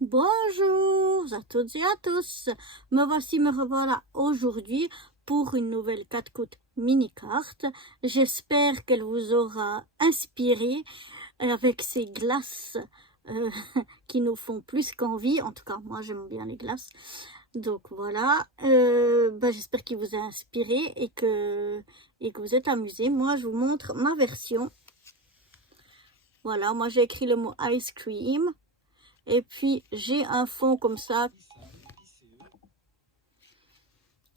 Bonjour à toutes et à tous, me revoilà aujourd'hui pour une nouvelle 4 coups mini carte. J'espère qu'elle vous aura inspiré avec ces glaces euh, qui nous font plus qu'envie. En tout cas, moi j'aime bien les glaces. Donc voilà, j'espère qu'il vous a inspiré et que vous êtes amusés. Moi je vous montre ma version. Voilà, moi j'ai écrit le mot ice cream. Et puis, j'ai un fond comme ça.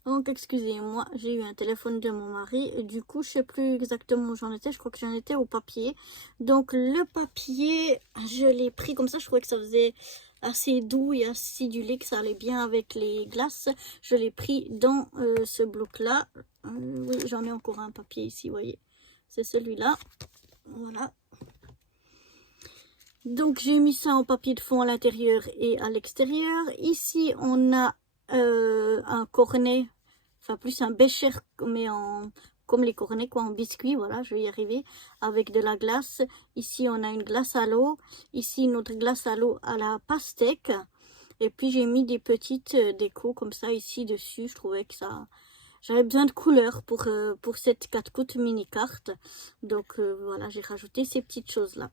Donc, excusez-moi, j'ai eu un téléphone de mon mari. Et du coup, je sais plus exactement où j'en étais. Je crois que j'en étais au papier. Donc, le papier, je l'ai pris comme ça. Je trouvais que ça faisait assez doux et acidulé, que ça allait bien avec les glaces. Je l'ai pris dans ce bloc-là. Oui, j'en ai encore un papier ici, vous voyez. C'est celui-là. Voilà. Donc, j'ai mis ça en papier de fond à l'intérieur et à l'extérieur. Ici, on a un cornet, enfin plus un bécher, mais comme les cornets, quoi, en biscuit. Voilà, je vais y arriver, avec de la glace. Ici, on a une glace à l'eau. Ici, une autre glace à l'eau à la pastèque. Et puis, j'ai mis des petites décos comme ça ici dessus. Je trouvais que ça... J'avais besoin de couleurs pour cette 4 coups mini carte. Donc, voilà, j'ai rajouté ces petites choses-là.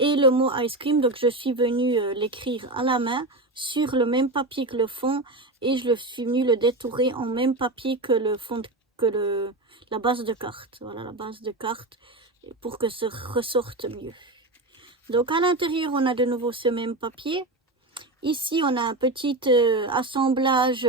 Et le mot ice cream, donc je suis venue l'écrire à la main sur le même papier que le fond et je suis venue le détourer en même papier que le fond, la base de carte. Voilà, la base de carte pour que ça ressorte mieux. Donc à l'intérieur, on a de nouveau ce même papier. Ici, on a un petit assemblage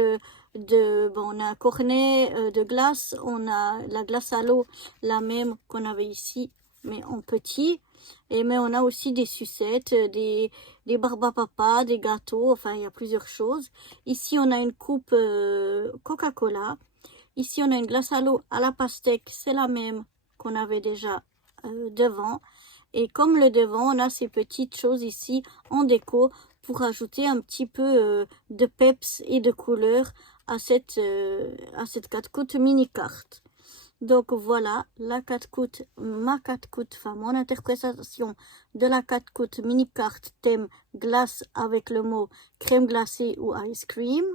on a un cornet de glace, on a la glace à l'eau, la même qu'on avait ici, mais en petit. Mais on a aussi des sucettes, des barbapapa, des gâteaux, enfin il y a plusieurs choses. Ici on a une coupe Coca-Cola. Ici on a une glace à l'eau à la pastèque, c'est la même qu'on avait déjà devant. Et comme le devant, on a ces petites choses ici en déco pour ajouter un petit peu de peps et de couleur à cette 4 coups mini carte. Donc voilà, la 4 coups, ma 4 coups, enfin mon interprétation de la 4 coups mini carte thème glace avec le mot crème glacée ou ice cream,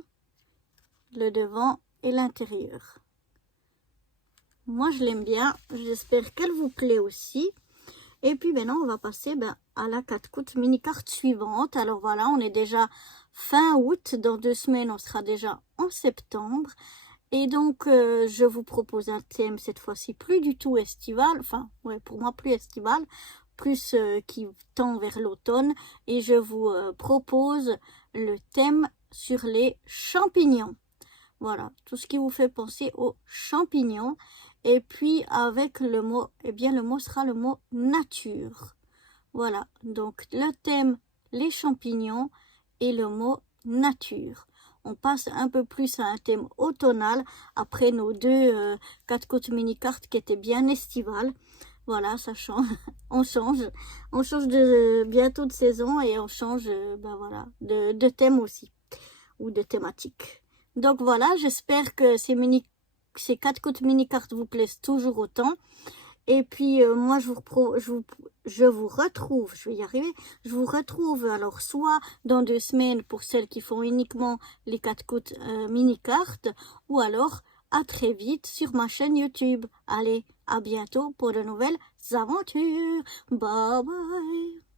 le devant et l'intérieur. Moi je l'aime bien, j'espère qu'elle vous plaît aussi. Et puis maintenant on va passer à la 4 coups mini carte suivante. Alors voilà, on est déjà fin août, dans 2 semaines on sera déjà en septembre. Et donc, je vous propose un thème cette fois-ci plus du tout estival, enfin, ouais, pour moi plus estival, plus qui tend vers l'automne. Et je vous propose le thème sur les champignons. Voilà, tout ce qui vous fait penser aux champignons. Et puis, avec le mot, eh bien, le mot sera le mot nature. Voilà, donc le thème, les champignons et le mot nature. On passe un peu plus à un thème automnal après nos deux 4 coups mini cartes qui étaient bien estivales. Voilà, ça change. On change de bientôt de saison et on change voilà, de thème aussi ou de thématique. Donc voilà, j'espère que ces 4 coups mini cartes vous plaisent toujours autant. Et puis, moi, je vous retrouve, je vais y arriver, je vous retrouve alors soit dans 2 semaines pour celles qui font uniquement les 4 coups mini-cartes, ou alors à très vite sur ma chaîne YouTube. Allez, à bientôt pour de nouvelles aventures. Bye bye.